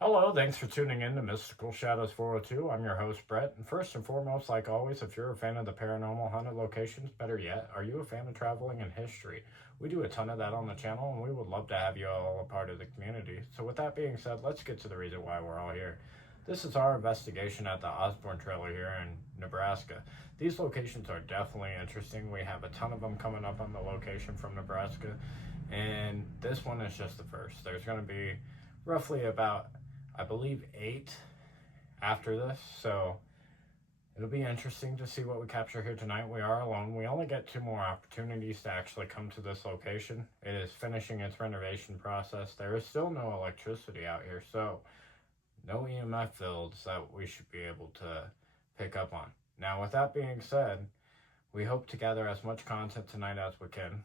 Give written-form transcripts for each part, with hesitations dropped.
Hello, thanks for tuning in to Mystical Shadows 402. I'm your host, Brett. And first and foremost, like always, if you're a fan of the paranormal haunted locations, better yet, are you a fan of traveling in history? We do a ton of that on the channel, and we would love to have you all a part of the community. So, with that being said, let's get to the reason why we're all here. This is our investigation at the Osborne trailer here in Nebraska. These locations are definitely interesting. We have a ton of them coming up on the location from Nebraska, and this one is just the first. There's going to be roughly about, I believe, 8 after this, so it'll be interesting to see what we capture here tonight. We are alone. We only get 2 more opportunities to actually come to this location. It is finishing its renovation process. There is still no electricity out here, so no EMF fields that we should be able to pick up on. Now, with that being said, we hope to gather as much content tonight as we can,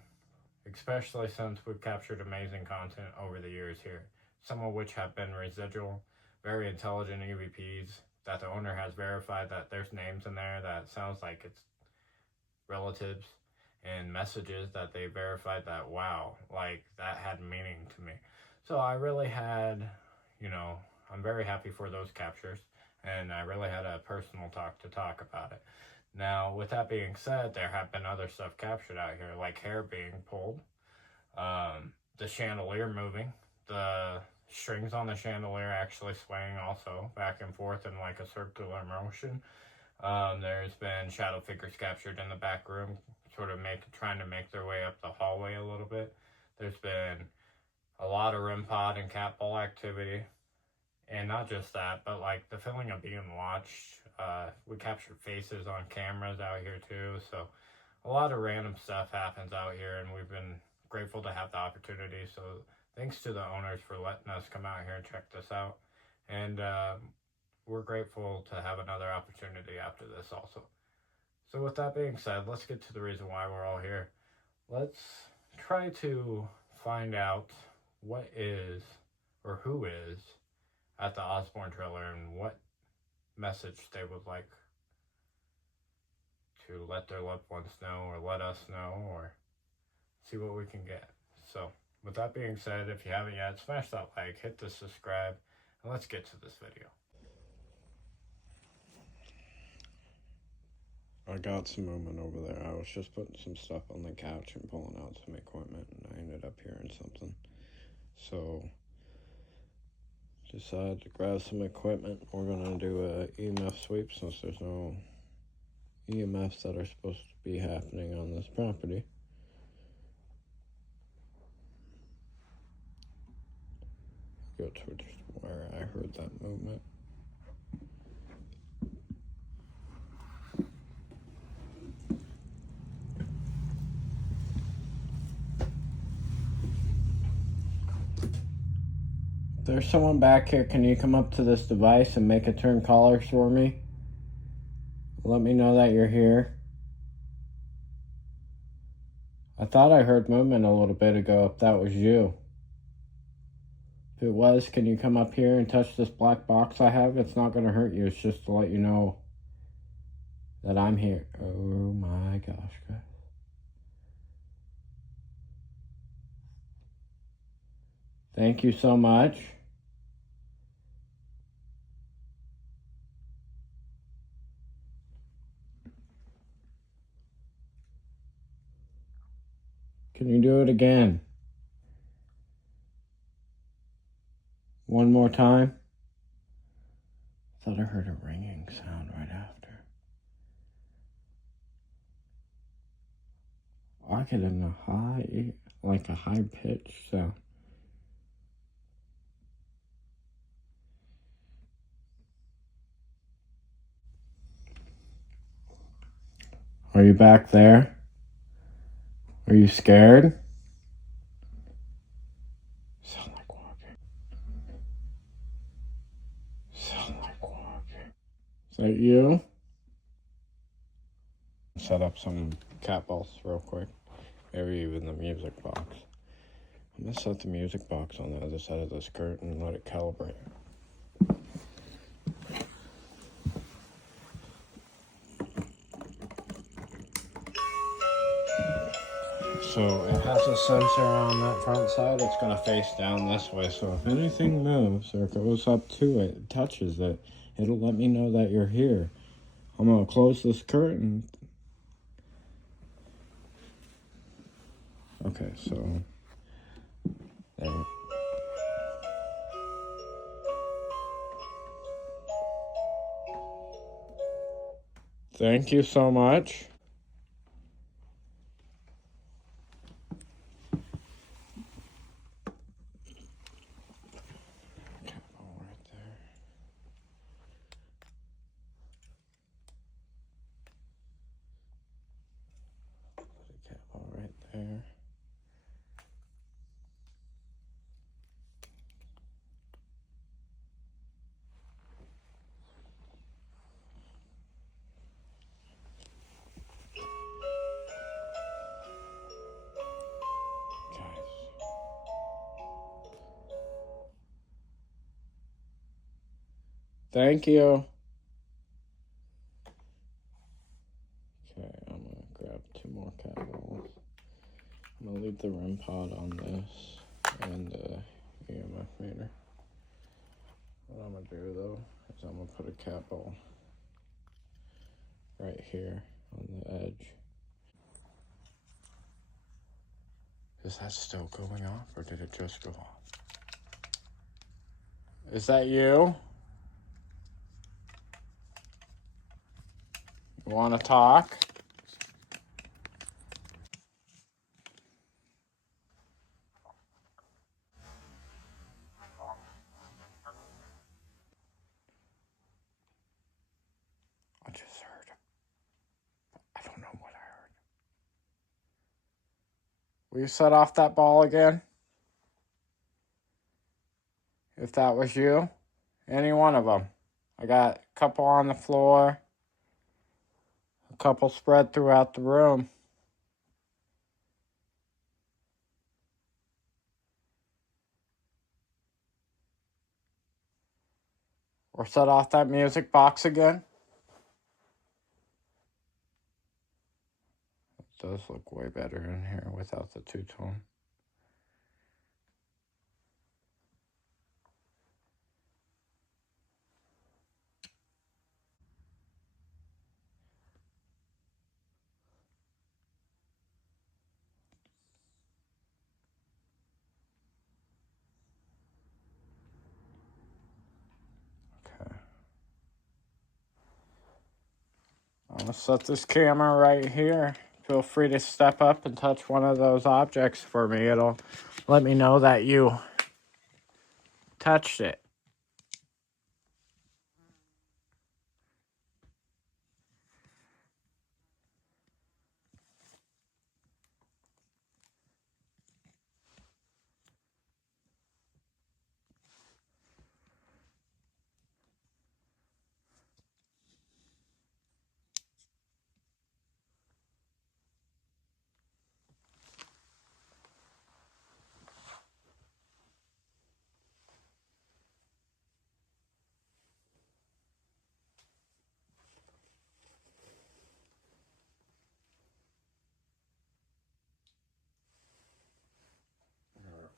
especially since we've captured amazing content over the years here, some of which have been residual, very intelligent EVPs that the owner has verified that there's names in there that sounds like it's relatives, and messages that they verified that, wow, like that had meaning to me. So I really had, I'm very happy for those captures, and I really had a personal talk about it. Now, with that being said, there have been other stuff captured out here, like hair being pulled, the chandelier moving, the strings on the chandelier actually swaying also back and forth in like a circular motion. There's been shadow figures captured in the back room, sort of trying to make their way up the hallway a little bit. There's been a lot of REM pod and cat ball activity, and not just that, but like the feeling of being watched. We captured faces on cameras out here too, so a lot of random stuff happens out here, and we've been grateful to have the opportunity. So thanks to the owners for letting us come out here and check this out, and we're grateful to have another opportunity after this also. So with that being said, let's get to the reason why we're all here. Let's try to find out what is, or who is, at the Osborne trailer, and what message they would like to let their loved ones know, or let us know, or see what we can get. So with that being said, if you haven't yet, smash that like, hit the subscribe, and let's get to this video. I got some movement over there. I was just putting some stuff on the couch and pulling out some equipment, and I ended up hearing something. So, decided to grab some equipment. We're going to do a EMF sweep since there's no EMFs that are supposed to be happening on this property. Go towards where I heard that movement. If there's someone back here, can you come up to this device and make it turn colors for me? Let me know that you're here. I thought I heard movement a little bit ago, if that was you. If it was, can you come up here and touch this black box I have? It's not going to hurt you. It's just to let you know that I'm here. Oh my gosh, guys. Thank you so much. Can you do it again? One more time. I thought I heard a ringing sound right after. I get in a high pitch sound. Are you back there? Are you scared? Sound like walking. Sound like walking. Is that you? Set up some cat balls real quick. Maybe even the music box. I'm gonna set the music box on the other side of this curtain and let it calibrate. So it has a sensor on that front side. It's going to face down this way. So if anything moves or goes up to it, touches it, it'll let me know that you're here. I'm going to close this curtain. Okay, so there. Thank you so much. Capo right there. Put a capo right there. Thank you. Okay, I'm going to grab 2 more cat balls. I'm going to leave the REM pod on this and EMF meter. What I'm going to do though is I'm going to put a cat ball right here on the edge. Is that still going off or did it just go off? Is that you? You want to talk? I just heard. I don't know what I heard. Will you set off that ball again? If that was you? Any one of them. I got a couple on the floor. A couple spread throughout the room. Or set off that music box again. It does look way better in here without the two-tone. Okay. I'm going to set this camera right here. Feel free to step up and touch one of those objects for me. It'll let me know that you touched it.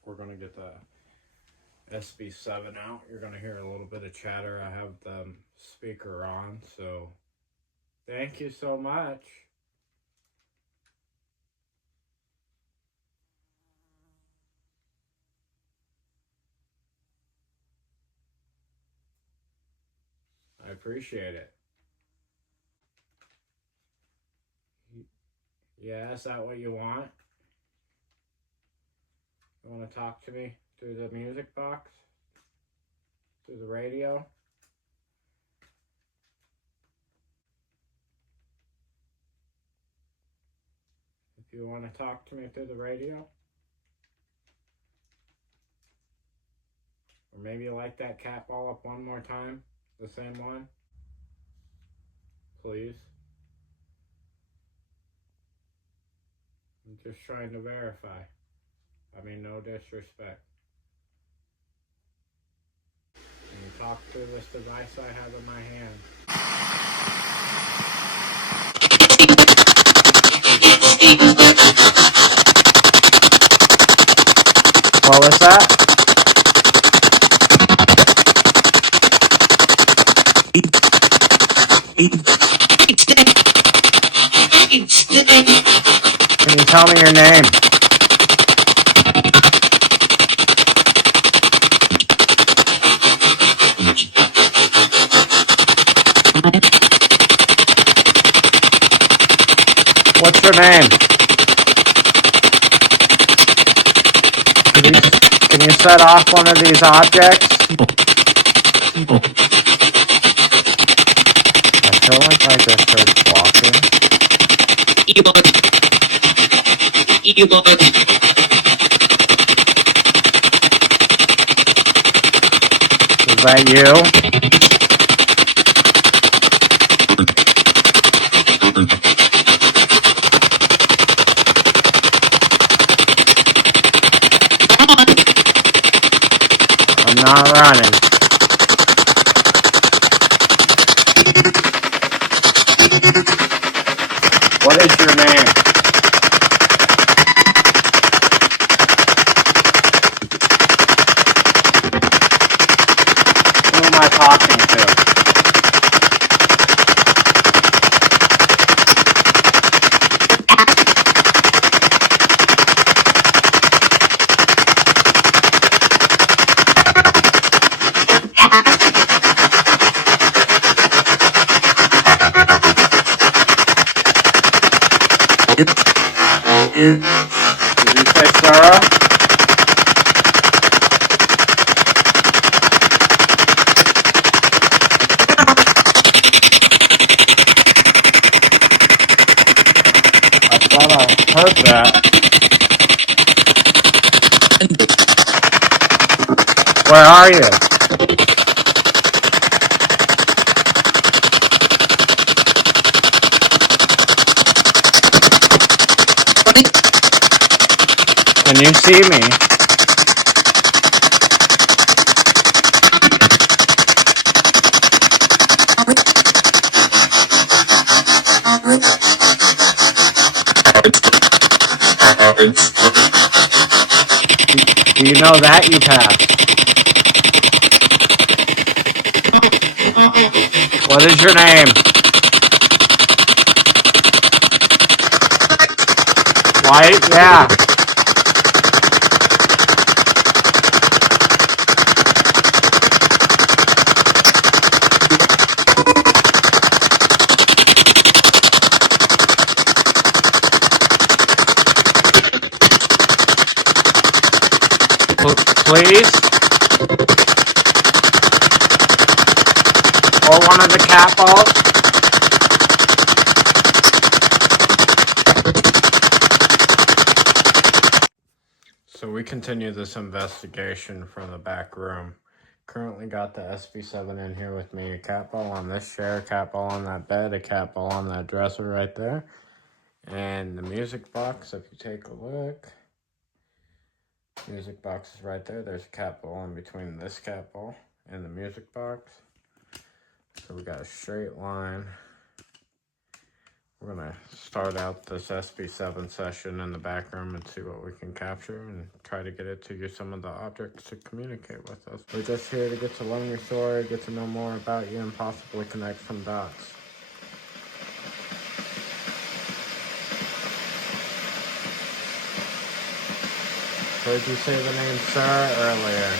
We're going to get the SB7 out. You're going to hear a little bit of chatter. I have the speaker on, so thank you so much. I appreciate it. Yeah, is that what you want? You want to talk to me through the music box? Through the radio? If you want to talk to me through the radio? Or maybe you like that cat ball up one more time? The same one? Please? I'm just trying to verify. I mean, no disrespect. Can you talk through this device I have in my hand? What was that? Can you tell me your name? What's your name? Can you set off one of these objects? I feel like I just heard walking. Is that you? I'm not running. What is your name? Who am I talking to? Did you say Sarah? I thought I heard that. Where are you? Can you see me? Do you know that you passed? What is your name? White? Yeah. Please? Or one of the cat balls? So we continue this investigation from the back room. Currently got the SB7 in here with me. A cat ball on this chair, a cat ball on that bed, a cat ball on that dresser right there. And the music box, if you take a look, music box is right there. There's a cat ball in between this cat ball and the music box. So we got a straight line. We're going to start out this SB7 session in the back room and see what we can capture and try to get it to use some of the objects to communicate with us. We're just here to get to learn your story, get to know more about you, and possibly connect some dots. Heard you say the name Sarah earlier.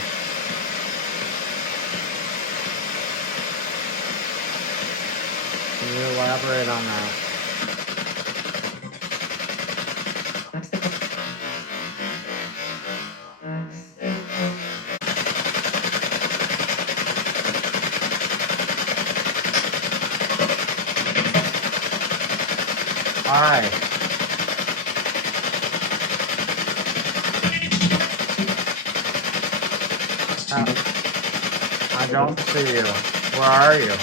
Can you elaborate on that? Hi. I don't see you. Where are you?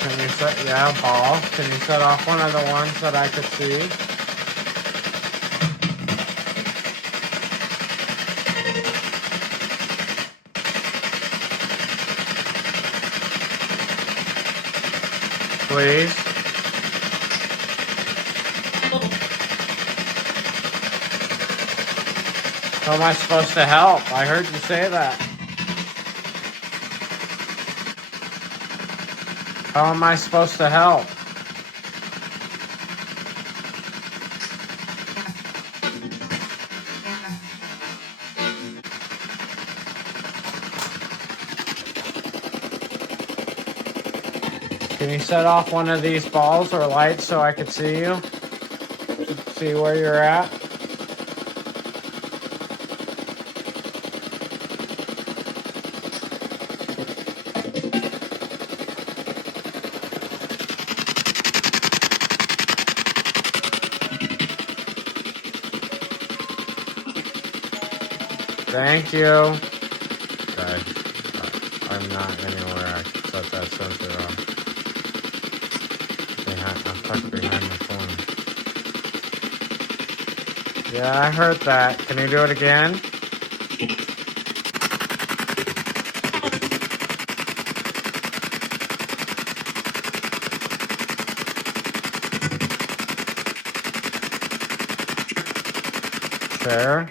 Can you set, yeah, ball. Can you set off one of the ones that I could see? Please? How am I supposed to help? I heard you say that. How am I supposed to help? Can you set off one of these balls or lights so I can see you? See where you're at? Thank you. Okay. I'm not anywhere I can set that sensor off. I'm tucked behind the phone. Yeah, I heard that. Can you do it again? Chair?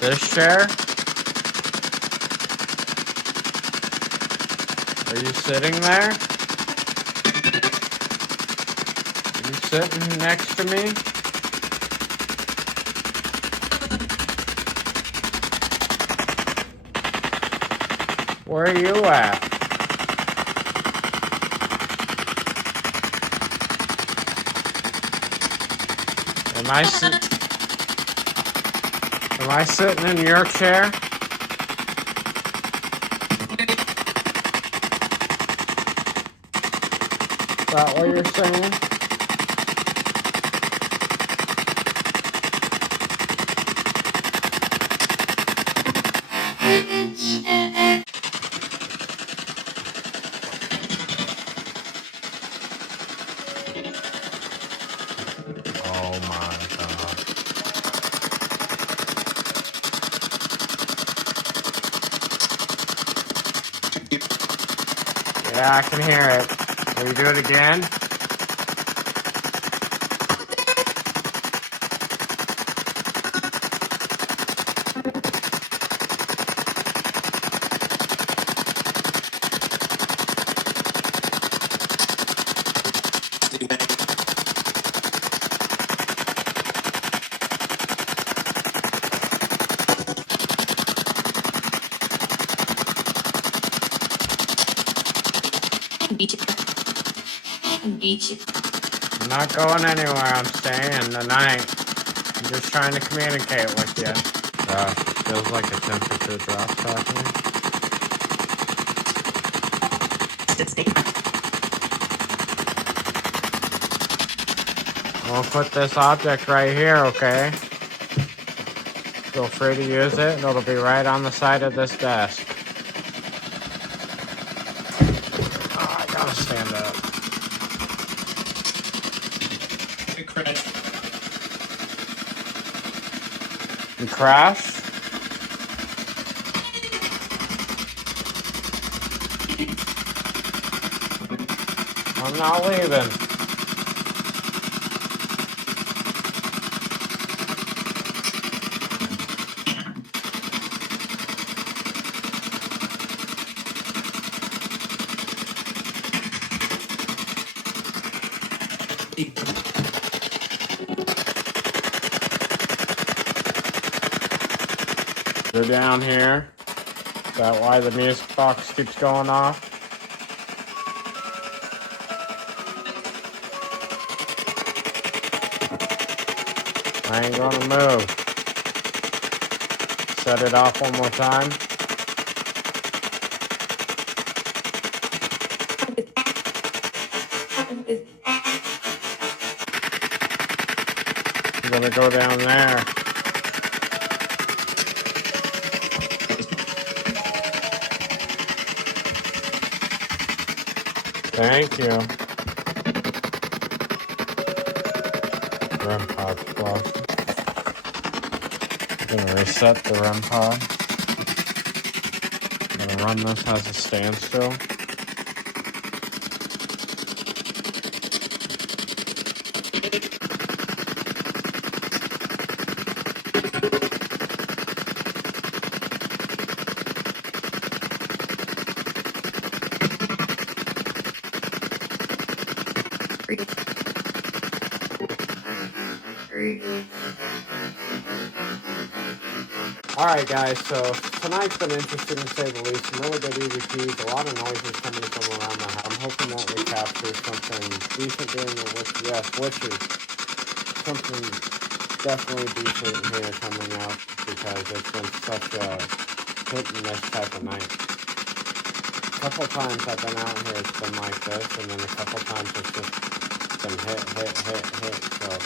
This chair? Are you sitting there? Are you sitting next to me? Where are you at? Am I sitting in your chair? Is that what you're saying? Oh my God. Yeah, I can hear it. Will you do it again? I'm not going anywhere. I'm staying tonight. I'm just trying to communicate with you. Feels like a temperature drop happening. I'll put this object right here, okay? Feel free to use it. It'll be right on the side of this desk. Oh, I gotta stand up. You crash? I'm not leaving. Go down here. Is that why the music box keeps going off? I ain't gonna move. Set it off one more time. I'm gonna go down there. Thank you. REM pod flush. I'm gonna reset the REM pod. I'm gonna run this as a standstill. Alright guys, so tonight's been interesting to say the least. Some really good EVPs, a lot of noises coming from around the house. I'm hoping that we capture something decent during the witches. Something definitely decent here coming out because it's been such a hit and miss type of night. A couple times I've been out here, it's been like this, and then a couple times it's just been hit. So,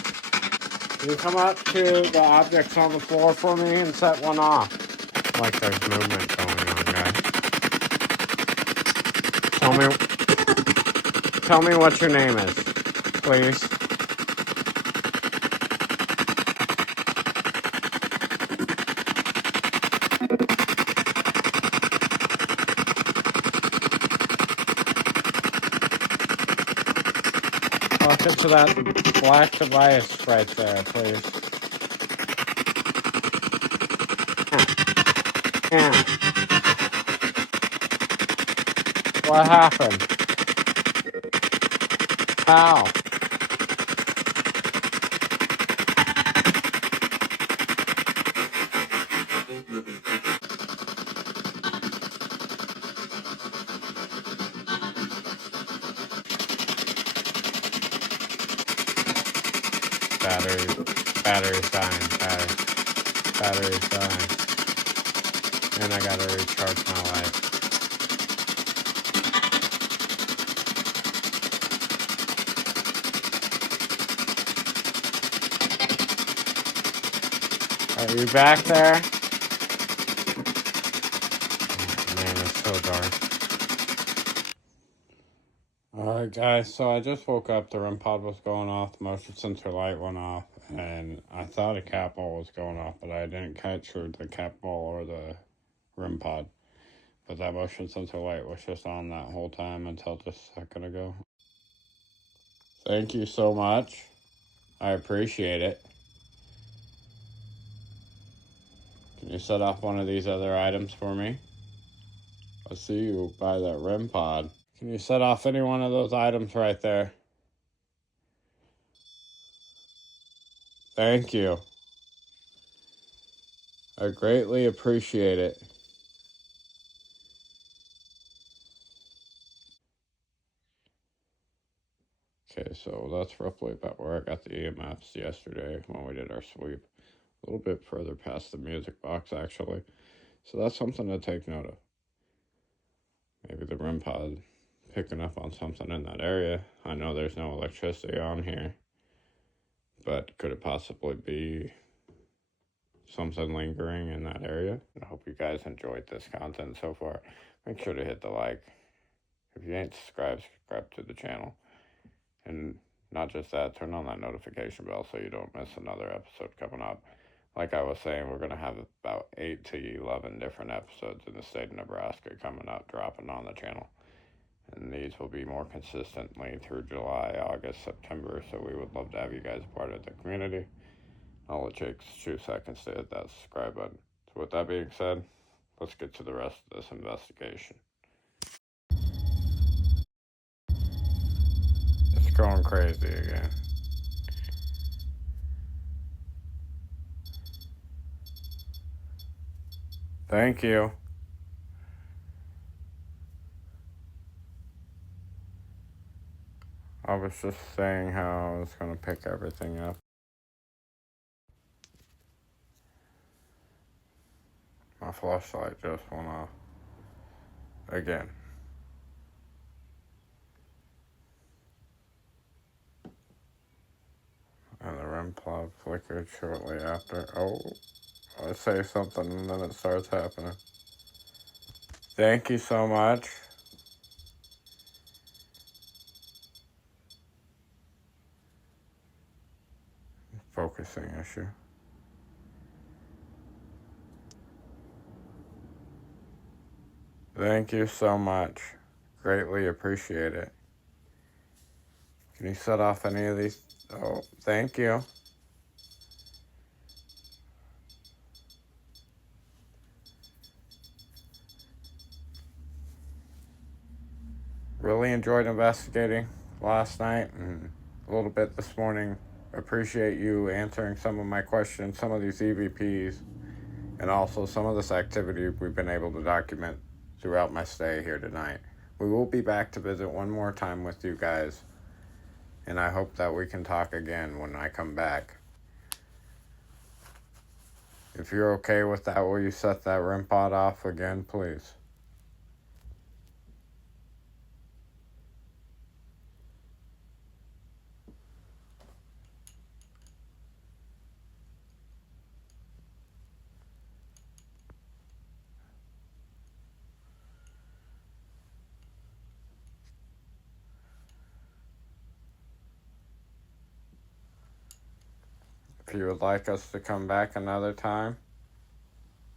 can you come up to the objects on the floor for me and set one off? Like there's movement going on, guys. Tell me what your name is, please. Talk to that black device right there, please. Yeah. What happened? How? Battery's dying, guys. Battery's dying. And I gotta recharge my light. Are you back there? Oh, man, it's so dark. Alright guys, so I just woke up, the REM pod was going off, the motion sensor light went off, and I thought a cat ball was going off, but I didn't capture the cat ball or the REM pod. But that motion sensor light was just on that whole time until just a second ago. Thank you so much. I appreciate it. Can you set off one of these other items for me? I'll see you by that REM pod. Can you set off any one of those items right there? Thank you. I greatly appreciate it. Okay, so that's roughly about where I got the EMFs yesterday when we did our sweep. A little bit further past the music box, actually. So that's something to take note of. Maybe the REM pod picking up on something in that area. I know there's no electricity on here, but could it possibly be something lingering in that area? I hope you guys enjoyed this content so far. Make sure to hit the like. If you ain't subscribed, subscribe to the channel. And not just that, turn on that notification bell so you don't miss another episode coming up. Like I was saying, we're going to have about 8 to 11 different episodes in the state of Nebraska coming up, dropping on the channel. And these will be more consistently through July, August, September, so we would love to have you guys part of the community. All it takes is 2 seconds to hit that subscribe button. So with that being said, let's get to the rest of this investigation. It's going crazy again. Thank you. I was just saying how I was going to pick everything up. My flashlight just went off. Again. And the REM plug flickered shortly after. Oh, I say something and then it starts happening. Thank you so much. Focusing issue. Thank you so much. Greatly appreciate it. Can you set off any of these? Oh, thank you. Really enjoyed investigating last night and a little bit this morning. Appreciate you answering some of my questions, some of these EVPs. and also some of this activity we've been able to document throughout my stay here tonight. We will be back to visit one more time with you guys, and I hope that we can talk again when I come back. If you're okay with that, will you set that REM pod off again, please? If you would like us to come back another time,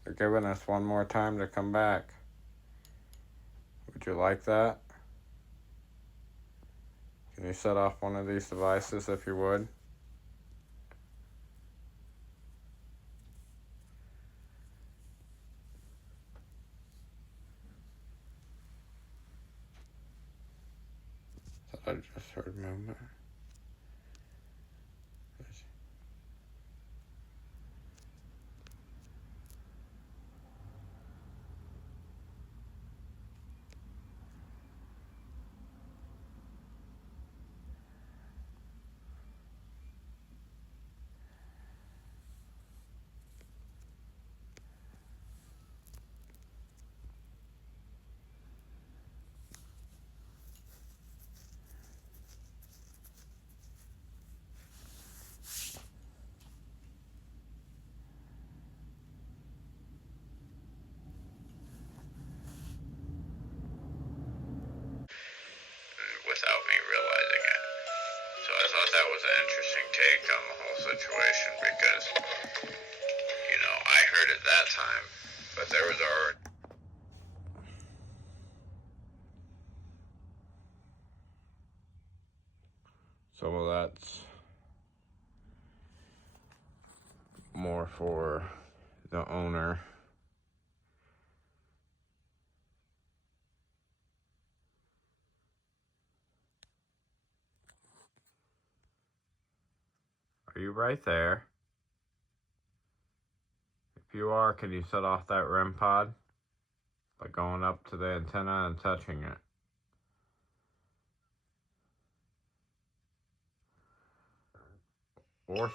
you're giving us one more time to come back. Would you like that? Can you set off one of these devices if you would? I just heard movement. Without me realizing it. So I thought that was an interesting take on the whole situation because, I heard it that time, but there was already so that's more for the owner. Are you right there? If you are, can you set off that REM pod by going up to the antenna and touching it? Or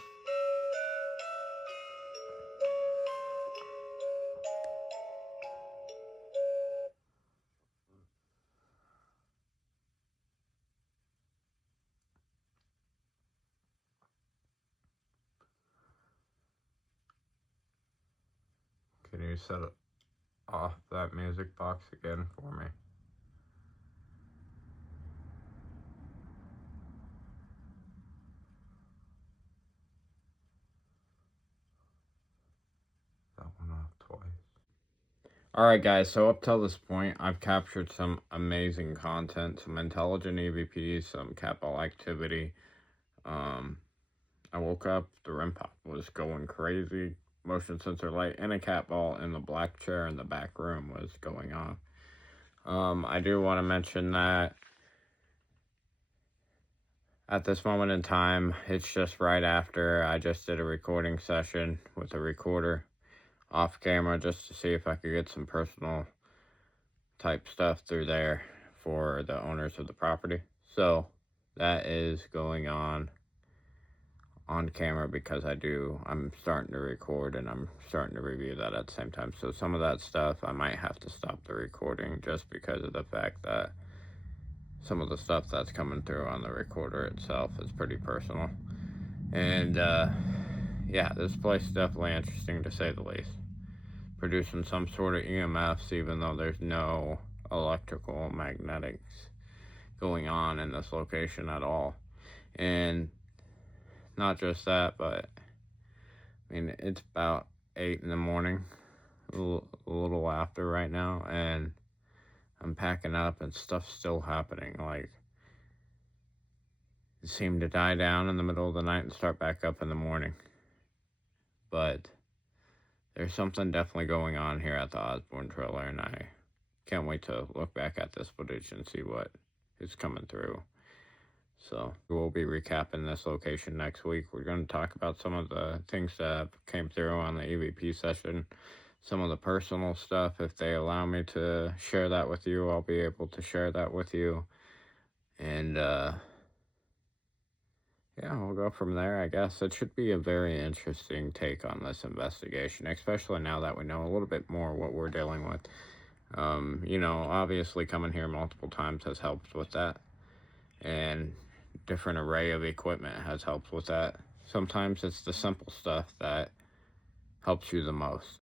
can you set off that music box again for me? That one off twice. Alright guys, so up till this point, I've captured some amazing content, some intelligent EVPs, some capital activity. I woke up, the REM pod was going crazy, motion sensor light, and a cat ball in the black chair in the back room was going off. I do want to mention that at this moment in time, it's just right after I just did a recording session with a recorder off camera just to see if I could get some personal type stuff through there for the owners of the property. So that is going on camera because I'm starting to record and I'm starting to review that at the same time. So some of that stuff I might have to stop the recording just because of the fact that some of the stuff that's coming through on the recorder itself is pretty personal. And yeah, this place is definitely interesting to say the least. Producing some sort of EMFs even though there's no electrical magnetics going on in this location at all. And not just that, but I mean, it's about 8 in the morning, a little after right now, and I'm packing up and stuff's still happening. Like, it seemed to die down in the middle of the night and start back up in the morning. But there's something definitely going on here at the Osborne trailer, and I can't wait to look back at this footage and see what is coming through. So we'll be recapping this location next week. We're going to talk about some of the things that came through on the EVP session, some of the personal stuff. If they allow me to share that with you, I'll be able to share that with you. And yeah, we'll go from there, I guess. It should be a very interesting take on this investigation, especially now that we know a little bit more what we're dealing with. Obviously coming here multiple times has helped with that. And different array of equipment has helped with that. Sometimes it's the simple stuff that helps you the most.